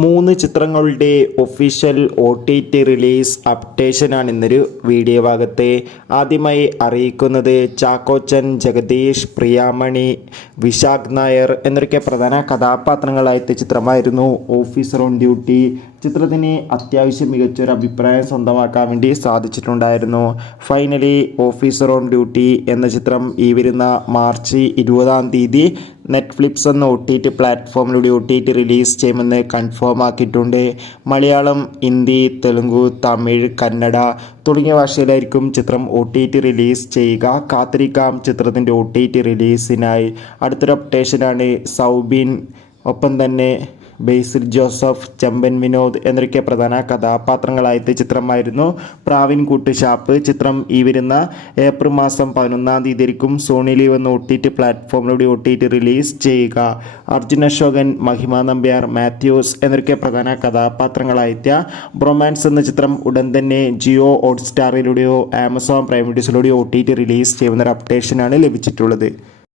മൂന്ന് ചിത്രങ്ങളുടെ official OTT release അപ്ഡേഷനാണ് ഇന്നൊരു വീഡിയോ ഭാഗത്ത് ആദ്യമായി അറിയിക്കുന്നത്. ചാക്കോച്ചൻ, ജഗദീഷ്, പ്രിയാമണി, വിശാഖ് നായർ എന്നൊക്കെ പ്രധാന കഥാപാത്രങ്ങളായ ചിത്രമായിരുന്നു ഓഫീസർ ഓൺ ഡ്യൂട്ടി. ചിത്രത്തിന് അത്യാവശ്യം മികച്ചൊരു അഭിപ്രായം സ്വന്തമാക്കാൻ വേണ്ടി സാധിച്ചിട്ടുണ്ടായിരുന്നു. ഫൈനലി ഓഫീസർ ഓൺ ഡ്യൂട്ടി എന്ന ചിത്രം ഈ വരുന്ന മാർച്ച് 20 നെറ്റ്ഫ്ലിക്സ് എന്ന OTT പ്ലാറ്റ്ഫോമിലൂടെ OTT റിലീസ് ചെയ്യുമെന്ന് കൺഫേം ആക്കിയിട്ടുണ്ട്. മലയാളം, ഹിന്ദി, തെലുങ്ക്, തമിഴ്, കന്നഡ തുടങ്ങിയ ഭാഷയിലായിരിക്കും ചിത്രം OTT റിലീസ് ചെയ്യുക. കാത്തിരിക്കാം ചിത്രത്തിൻ്റെ OTT റിലീസിനായി. അടുത്തൊരു അപ്ഡേഷനാണ് സൗബിൻ, ഒപ്പം തന്നെ ബേസിൽ ജോസഫ്, ചെമ്പൻ വിനോദ് എന്നൊക്കെ പ്രധാന കഥാപാത്രങ്ങളായ ചിത്രമായിരുന്നു പ്രാവിൻകൂട്ട് ഷാപ്പ്. ചിത്രം ഈ വരുന്ന ഏപ്രിൽ മാസം 11 ആയിരിക്കും സോണി ലീവ് എന്ന OTT പ്ലാറ്റ്ഫോമിലൂടെ OTT റിലീസ് ചെയ്യുക. അർജുൻ അശോകൻ, മഹിമ നമ്പ്യാർ, മാത്യൂസ് എന്നൊക്കെ പ്രധാന കഥാപാത്രങ്ങളായ ബ്രൊമാൻസ് എന്ന ചിത്രം ഉടൻ തന്നെ ജിയോ ഹോട്ട്സ്റ്റാറിലൂടെയോ ആമസോൺ പ്രൈം വീഡിയോസിലൂടെയോ OTT റിലീസ് ചെയ്യുന്നൊരു അപ്ഡേഷനാണ് ലഭിച്ചിട്ടുള്ളത്.